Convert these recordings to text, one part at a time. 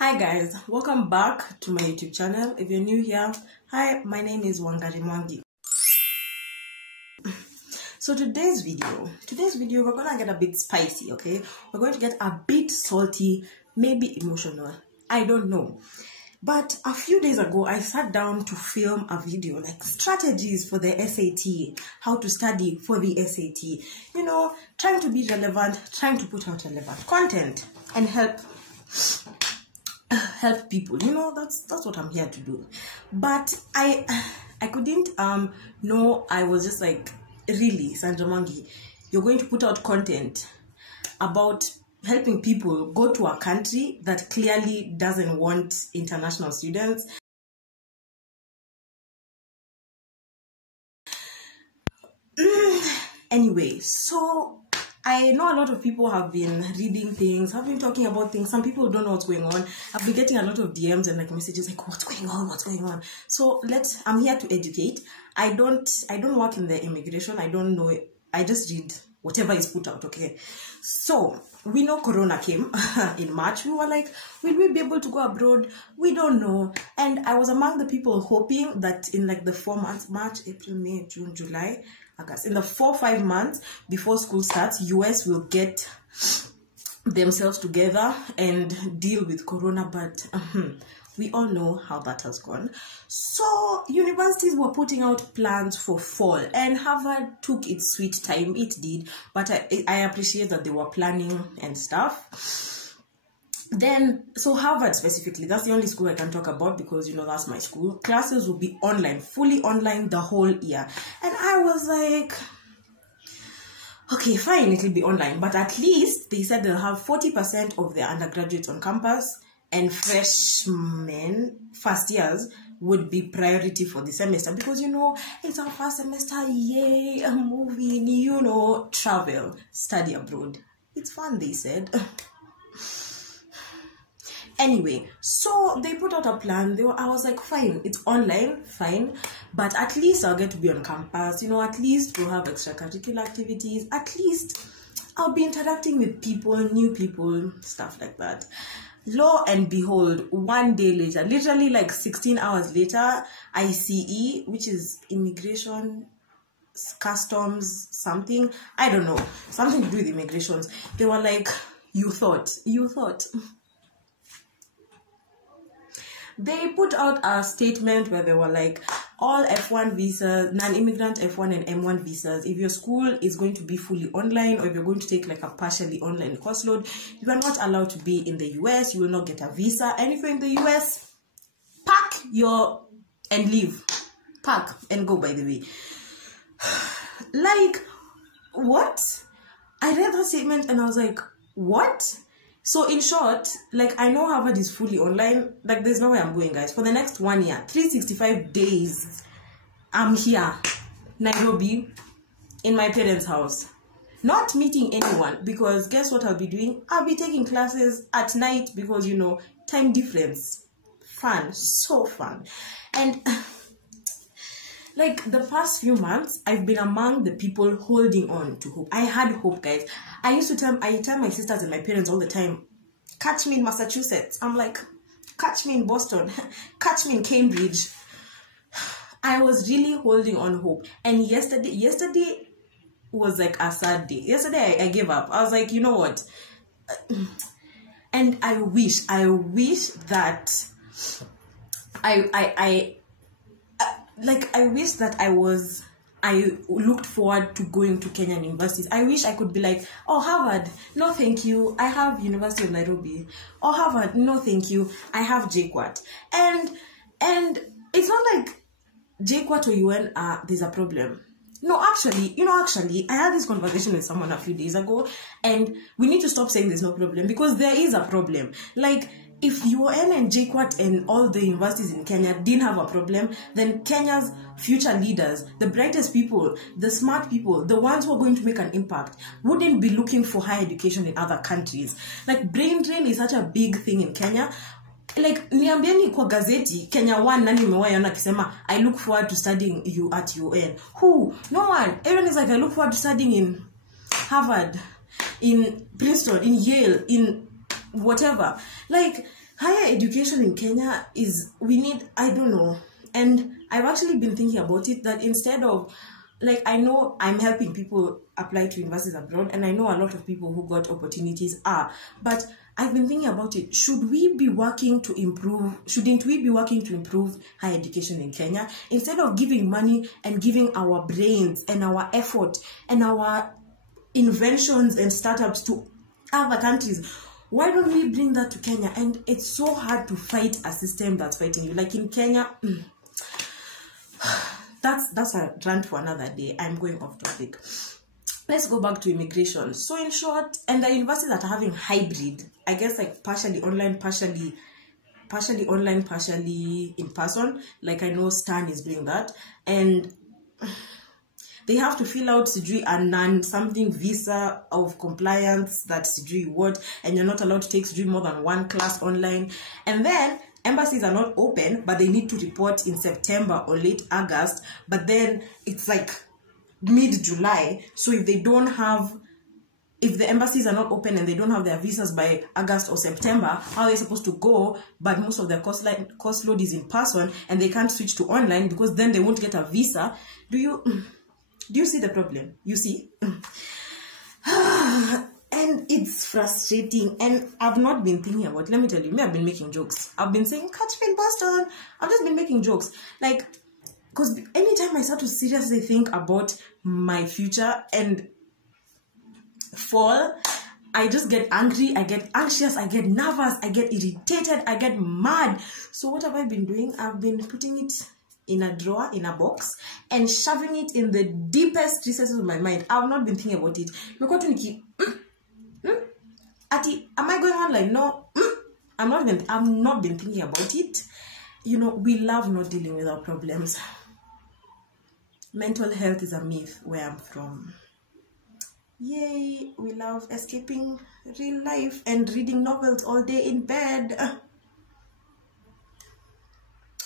Hi guys, welcome back to my YouTube channel. If you're new here, hi, my name is Mwangi. So today's video, we're gonna get a bit spicy, okay? We're going to get a bit salty, maybe emotional. I don't know. But a few days ago, I sat down to film a video, like strategies for the SAT, how to study for the SAT. You know, trying to be relevant, trying to put out relevant content and help people. You know, that's what I'm here to do. But I couldn't know. I was just like, really, Mwangi, you're going to put out content about helping people go to a country that clearly doesn't want international students. Anyway, so I know a lot of people have been reading things, have been talking about things. Some people don't know what's going on. I've been getting a lot of DMs and like messages like, what's going on? So I'm here to educate. I don't work in the immigration. I don't know. I just read whatever is put out, okay? So we know Corona came in March. We were like, will we be able to go abroad? We don't know. And I was among the people hoping that in like the 4 months, March, April, May, June, July, August, in the 4 or 5 months before school starts, US will get themselves together and deal with Corona. But we all know how that has gone. So universities were putting out plans for fall, and Harvard took its sweet time. It did, but I appreciate that they were planning and stuff. Then, so Harvard specifically, that's the only school I can talk about because, you know, that's my school. Classes will be online, fully online the whole year. And I was like, okay, fine, it'll be online. But at least they said they'll have 40% of their undergraduates on campus, and freshmen, first years, would be priority for the semester because, you know, it's our first semester, yay, a movie, you know, travel, study abroad. It's fun, they said. Anyway, so they put out a plan. I was like, fine, it's online, fine, but at least I'll get to be on campus, you know, at least we'll have extracurricular activities, at least I'll be interacting with people, new people, stuff like that. Lo and behold, 1 day later, literally like 16 hours later, ICE, which is immigration, customs, something, I don't know, something to do with immigrations. They were like, you thought. They put out a statement where they were like, all F1 visas, non-immigrant F1 and M1 visas, if your school is going to be fully online or if you're going to take like a partially online course load, you are not allowed to be in the US, you will not get a visa. And if you're in the US, pack and leave. Pack and go, by the way. Like, what? I read that statement and I was like, what? So in short, like, I know Harvard is fully online. Like, there's no way I'm going, guys. For the next 1 year, 365 days, I'm here, Nairobi, in my parents' house. Not meeting anyone, because guess what I'll be doing? I'll be taking classes at night because, you know, time difference. Fun, so fun. And like the past few months, I've been among the people holding on to hope. I had hope, guys. I tell my sisters and my parents all the time, catch me in Massachusetts. I'm like, catch me in Boston, catch me in Cambridge. I was really holding on hope. And yesterday was like a sad day. Yesterday I gave up. I was like, you know what? And I wish that I looked forward to going to Kenyan universities. I wish I could be like, oh, Harvard, no thank you, I have University of Nairobi. Oh, Harvard, no thank you, I have JKUAT. And it's not like JKUAT or UN, there's a problem. No, actually, I had this conversation with someone a few days ago, and we need to stop saying there's no problem, because there is a problem. Like, if UN and JKUAT and all the universities in Kenya didn't have a problem, then Kenya's future leaders, the brightest people, the smart people, the ones who are going to make an impact, wouldn't be looking for higher education in other countries. Like, brain drain is such a big thing in Kenya. Like, niambieni kwa gazeti, Kenya 1, nani umewaiona akisema, I look forward to studying you at UN. Who? No one. Everyone is like, I look forward to studying in Harvard, in Princeton, in Yale, in whatever. Like, higher education in Kenya is, we need, I don't know. And I've actually been thinking about it, that instead of, like, I know I'm helping people apply to universities abroad, and I know a lot of people who got opportunities are, but I've been thinking about it. Shouldn't we be working to improve higher education in Kenya, instead of giving money and giving our brains and our effort and our inventions and startups to other countries? Why don't we bring that to Kenya? And it's so hard to fight a system that's fighting you. Like in Kenya, that's a rant for another day. I'm going off topic. Let's go back to immigration. So in short, and the universities that are having hybrid, I guess, like partially online, partially online, partially in person. Like I know Stan is doing that, and they have to fill out sijui a non-something visa of compliance that sijui what, and you're not allowed to take sijui more than one class online. And then embassies are not open, but they need to report in September or late August, but then it's like mid-July. So if the embassies are not open and they don't have their visas by August or September, how are they supposed to go? But most of their cost load is in person, and they can't switch to online because then they won't get a visa. Do you see the problem? You see? And it's frustrating. And I've not been thinking about it. Let me tell you, I've been making jokes. I've been saying, catch me in Boston. I've just been making jokes. Like, because anytime I start to seriously think about my future and fall, I just get angry, I get anxious, I get nervous, I get irritated, I get mad. So what have I been doing? I've been putting it in a drawer, in a box, and shoving it in the deepest recesses of my mind. I've not been thinking about it. Ati, am I going online? No. I've not been thinking about it. You know, we love not dealing with our problems. Mental health is a myth where I'm from. Yay, we love escaping real life and reading novels all day in bed.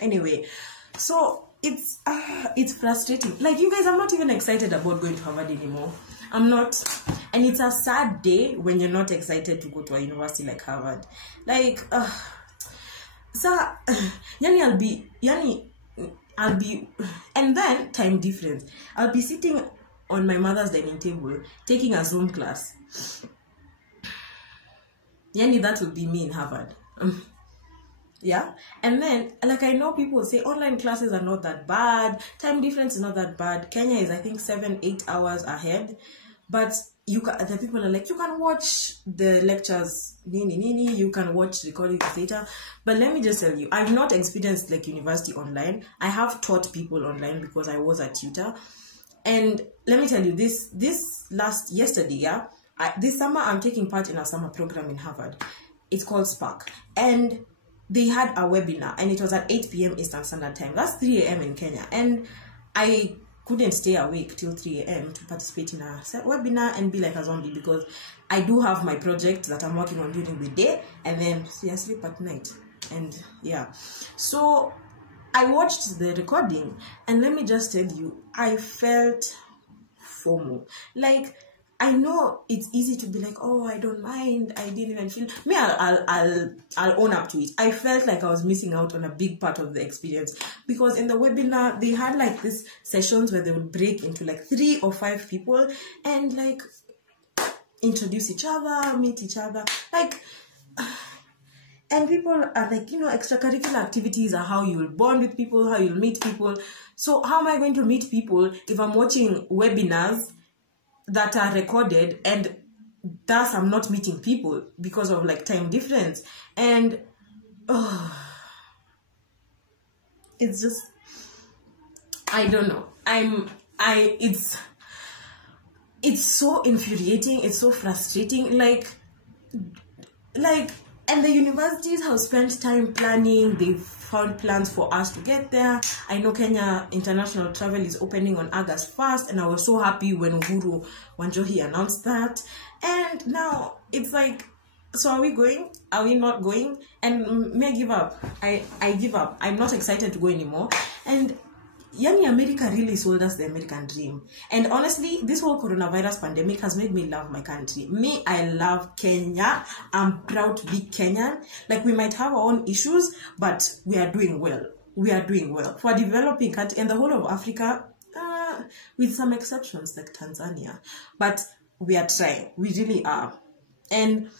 Anyway, so it's frustrating. Like, you guys, I'm not even excited about going to Harvard anymore. I'm not. And it's a sad day when you're not excited to go to a university like Harvard. Like, I'll be, and then time difference. I'll be sitting on my mother's dining table taking a Zoom class. That would be me in Harvard. Yeah. And then, like, I know people say online classes are not that bad, time difference is not that bad. Kenya is, I think, 7-8 hours ahead, but the people are like, you can watch the lectures, you can watch recordings later. But let me just tell you, I've not experienced like university online. I have taught people online because I was a tutor. And let me tell you, this summer I'm taking part in a summer program in Harvard. It's called Spark, and they had a webinar, and it was at 8 p.m. Eastern Standard Time. That's 3 a.m. in Kenya, and I couldn't stay awake till 3 a.m. to participate in a webinar and be like a zombie, because I do have my project that I'm working on during the day, and then I sleep at night. And yeah, so I watched the recording, and let me just tell you, I felt FOMO. Like, I know it's easy to be like, oh, I don't mind, I didn't even feel me. I'll own up to it. I felt like I was missing out on a big part of the experience, because in the webinar they had like these sessions where they would break into like 3 or 5 people and like introduce each other, meet each other, like. And people are like, extracurricular activities are how you will bond with people, how you'll meet people. So how am I going to meet people if I'm watching webinars that are recorded, and thus I'm not meeting people because of like time difference? And it's just, I don't know. It's so infuriating. It's so frustrating. Like, and the universities have spent time planning. They've found plans for us to get there. I know Kenya international travel is opening on August 1st, and I was so happy when Uhuru Wanjohi announced that. And now it's like, so are we going? Are we not going? And may I give up? I give up. I'm not excited to go anymore. And Yani America really sold us the American dream. And honestly, this whole coronavirus pandemic has made me love my country. Me, I love Kenya. I'm proud to be Kenyan. Like, we might have our own issues, but we are doing well. We are doing well. For a developing country and the whole of Africa, with some exceptions like Tanzania. But we are trying. We really are. And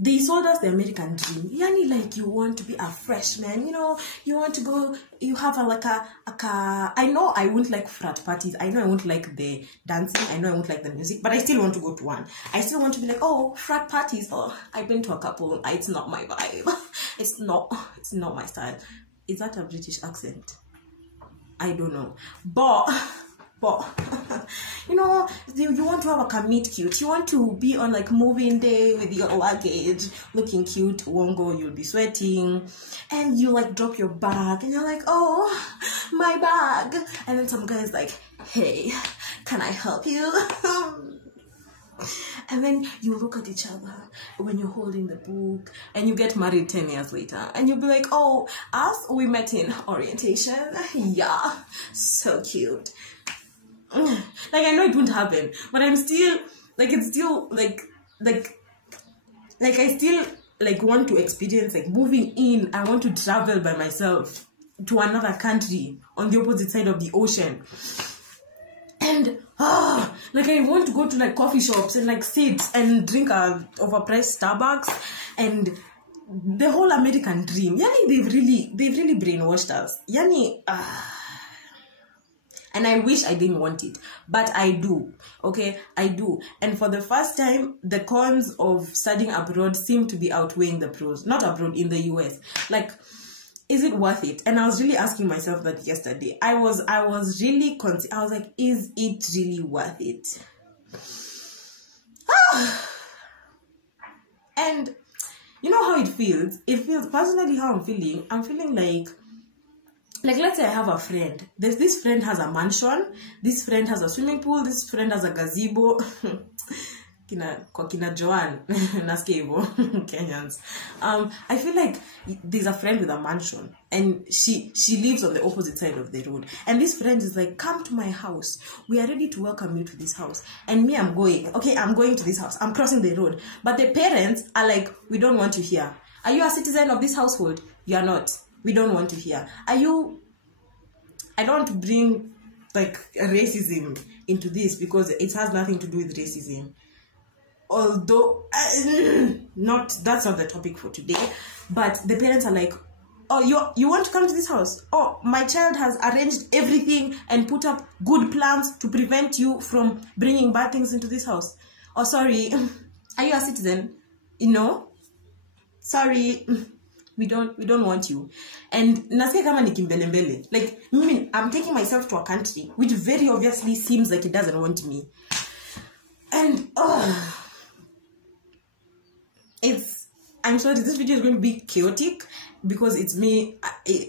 they sold us the American dream. Yani, like, you want to be a freshman, you want to go, you have I know I won't like frat parties. I know I won't like the dancing. I know I won't like the music, but I still want to go to one. I still want to be like, oh, frat parties. Oh, I've been to a couple. It's not my vibe. It's not my style. Is that a British accent? I don't know. But you want to have a commit cute. You want to be on like moving day with your luggage, looking cute. Wongo, you'll be sweating, and you like drop your bag, and you're like, oh, my bag. And then some guy's like, hey, can I help you? And then you look at each other when you're holding the book, and you get married 10 years later, and you'll be like, oh, we met in orientation. Yeah, so cute. Like, I know it won't happen, but I'm still like, it's still like I still like want to experience like moving in. I want to travel by myself to another country on the opposite side of the ocean. And like, I want to go to like coffee shops and like sit and drink a overpriced Starbucks and the whole American dream. Yani, they've really brainwashed us. Yani, and I wish I didn't want it, but I do. Okay, I do. And for the first time, the cons of studying abroad seem to be outweighing the pros. Not abroad, in the US. Like, is it worth it? And I was really asking myself that yesterday. I was really I was like, is it really worth it? And you know how it feels? It feels, personally, how I'm feeling like, let's say I have a friend. This friend has a mansion. This friend has a swimming pool. This friend has a gazebo. Kina Joanne, Naskevo, Kenyans. I feel like there's a friend with a mansion, and she lives on the opposite side of the road. And this friend is like, come to my house. We are ready to welcome you to this house. And me, I'm going to this house. I'm crossing the road. But the parents are like, we don't want you here. Are you a citizen of this household? You are not. We don't want to hear. I don't want to bring like racism into this because it has nothing to do with racism. Although, that's not the topic for today. But the parents are like, oh, you want to come to this house? Oh, my child has arranged everything and put up good plans to prevent you from bringing bad things into this house. Oh, sorry. Are you a citizen? No. Sorry. We don't want you. And nasikia kama nikimbelembele. Like, I'm taking myself to a country which very obviously seems like it doesn't want me. And I'm sorry, this video is going to be chaotic because it's me.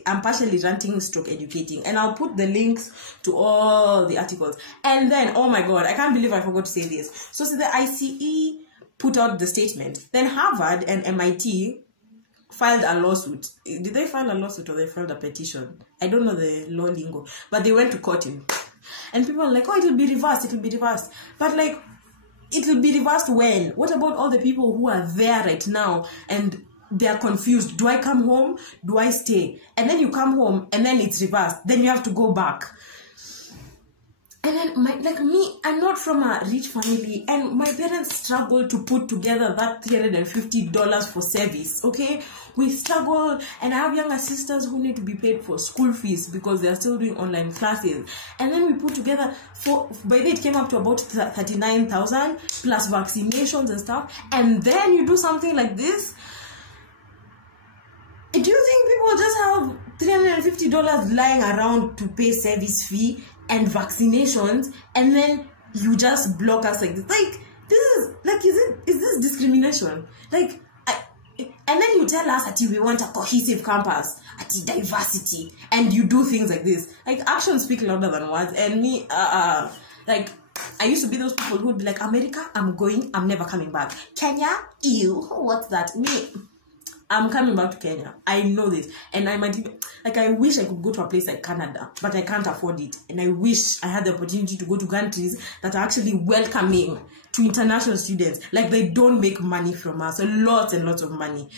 I'm partially ranting stroke educating, and I'll put the links to all the articles. And then, oh my god, I can't believe I forgot to say this. So the ICE put out the statement. Then Harvard and MIT filed a lawsuit. Did they file a lawsuit or they filed a petition? I don't know the law lingo, but they went to court and people are like, oh, it will be reversed. But like, it will be reversed when? What about all the people who are there right now and they are confused? Do I come home? Do I stay? And then you come home and then it's reversed. Then you have to go back. And then, I'm not from a rich family, and my parents struggled to put together that $350 for service, okay? We struggled, and I have younger sisters who need to be paid for school fees because they are still doing online classes. And then we put together, by then it came up to about 39,000 plus vaccinations and stuff. And then you do something like this. Do you think people just have $350 lying around to pay service fee and vaccinations, and then you just block us like this? Like, this is like, is this discrimination? Like, and then you tell us that we want a cohesive campus, at diversity, and you do things like this. Like, actions speak louder than words. And me, like, I used to be those people who would be like, America, I'm going, I'm never coming back. Kenya, ew, what's that? Me, I'm coming back to Kenya. I know this. And I might even, like, I wish I could go to a place like Canada, but I can't afford it. And I wish I had the opportunity to go to countries that are actually welcoming to international students. Like, they don't make money from us, lots and lots of money.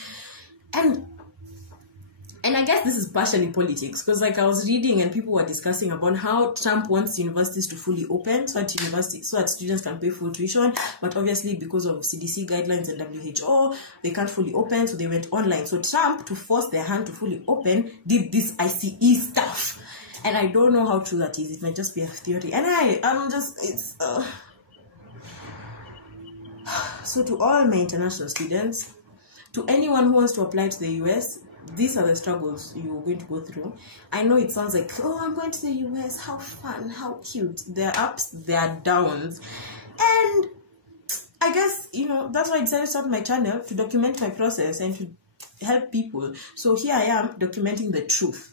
And I guess this is partially politics, because like I was reading and people were discussing about how Trump wants universities to fully open so that students can pay full tuition, but obviously because of CDC guidelines and WHO, they can't fully open, so they went online. So Trump, to force their hand to fully open, did this ICE stuff. And I don't know how true that is. It might just be a theory. And So to all my international students, to anyone who wants to apply to the US, these are the struggles you're going to go through. I know it sounds like, oh, I'm going to the US, how fun, how cute. There are ups, there are downs. And I guess, that's why I decided to start my channel, to document my process and to help people. So here I am documenting the truth.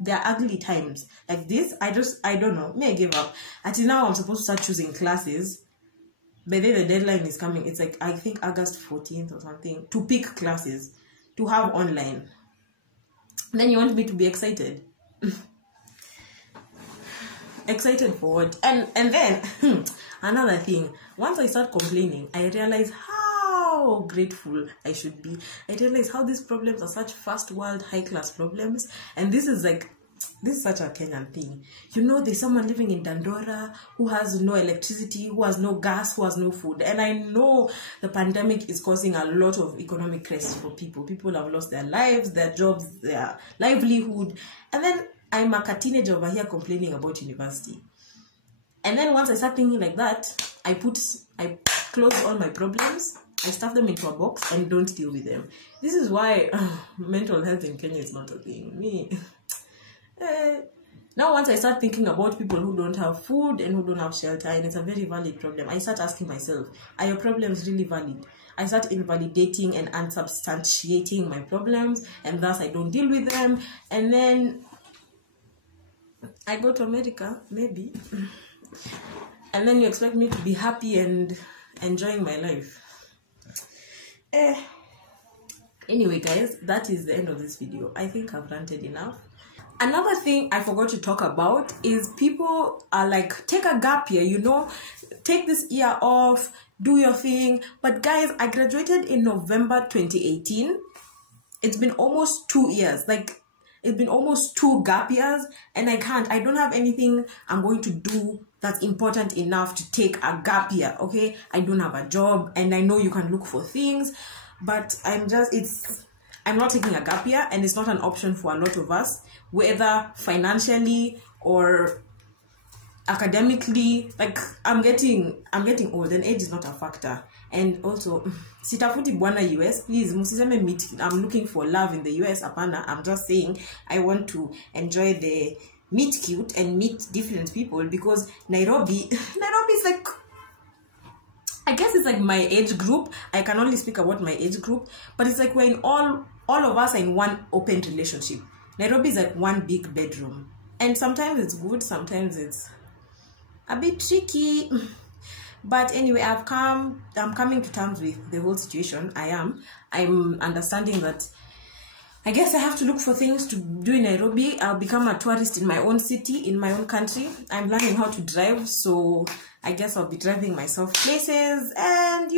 There are ugly times. Like this, I don't know. I gave up. Until now, I'm supposed to start choosing classes. But then the deadline is coming. It's like, I think August 14th or something, to pick classes to have online. Then you want me to be excited. Excited for what? And then another thing, once I start complaining, I realize how grateful I should be. I realize how these problems are such first world high class problems, and this is such a Kenyan thing. There's someone living in Dandora who has no electricity, who has no gas, who has no food. And I know the pandemic is causing a lot of economic crisis for people. People have lost their lives, their jobs, their livelihood. And then I'm a teenager over here complaining about university. And then once I start thinking like that, I close all my problems, I stuff them into a box and don't deal with them. This is why mental health in Kenya is not a thing. Now once I start thinking about people who don't have food and who don't have shelter, and it's a very valid problem, I start asking myself, are your problems really valid? I start invalidating and unsubstantiating my problems, and thus I don't deal with them. And then I go to America, maybe, and then you expect me to be happy and enjoying my life. Anyway guys, that is the end of this video. I think I've ranted enough. Another thing I forgot to talk about is people are like, take a gap year, take this year off, do your thing. But guys, I graduated in November 2018. It's been almost 2 years. Like, it's been almost 2 gap years, and I don't have anything I'm going to do that's important enough to take a gap year, okay? I don't have a job, and I know you can look for things, but I'm not taking a gap year, and it's not an option for a lot of us, whether financially or academically. Like, I'm getting old, and age is not a factor. And also, sitafuti bwana US, please musiseme meet. I'm looking for love in the US, apana. I'm just saying I want to enjoy the meet cute and meet different people, because Nairobi is like, I guess it's like my age group. I can only speak about my age group, but it's like we're in all of us are in one open relationship. Nairobi is like one big bedroom, and sometimes it's good, sometimes it's a bit tricky. But anyway, I'm coming to terms with the whole situation. I'm understanding that I guess I have to look for things to do in Nairobi. I'll become a tourist in my own city, in my own country. I'm learning how to drive, so I guess I'll be driving myself places. And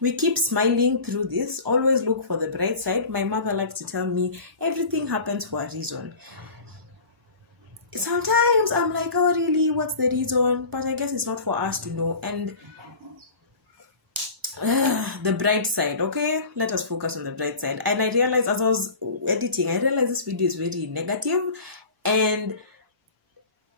we keep smiling through this. Always look for the bright side. My mother likes to tell me everything happens for a reason. Sometimes I'm like, oh really, what's the reason? But I guess it's not for us to know. And the bright side, okay? Let us focus on the bright side. And I realized as I was editing, I realized this video is very negative, and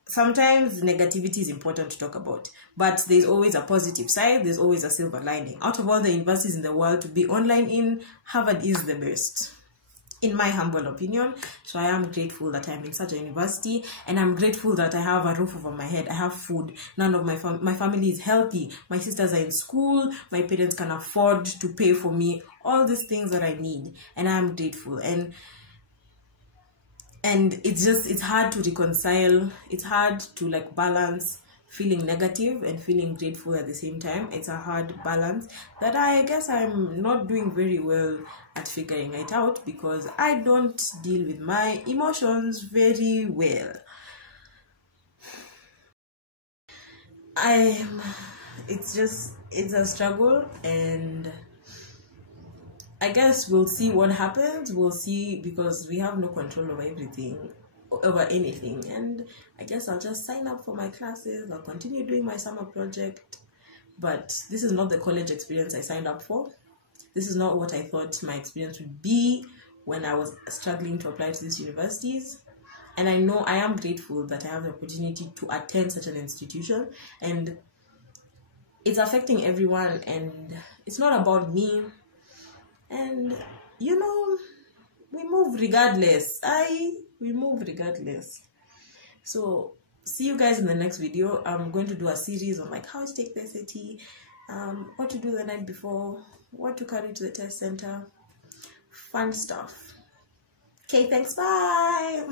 sometimes negativity is important to talk about, but there's always a positive side. There's always a silver lining. Out of all the universities in the world to be online in, Harvard is the best, in my humble opinion. So I am grateful that I'm in such a university, and I'm grateful that I have a roof over my head. I have food. None of my family is healthy. My sisters are in school. My parents can afford to pay for me all these things that I need, and I'm grateful. And it's hard to reconcile. It's hard to like balance feeling negative and feeling grateful at the same time. It's a hard balance that I guess I'm not doing very well at figuring it out, because I don't deal with my emotions very well. It's a struggle, and I guess we'll see what happens. We'll see, because we have no control over anything. And I guess I'll just sign up for my classes. I'll continue doing my summer project. But this is not the college experience I signed up for. This is not what I thought my experience would be when I was struggling to apply to these universities. And I know I am grateful that I have the opportunity to attend such an institution. And it's affecting everyone, and it's not about me. And you know, we move regardless. We move regardless. So see you guys in the next video. I'm going to do a series on like how to take the SAT, what to do the night before, what to carry to the test center, fun stuff. Okay, thanks, bye.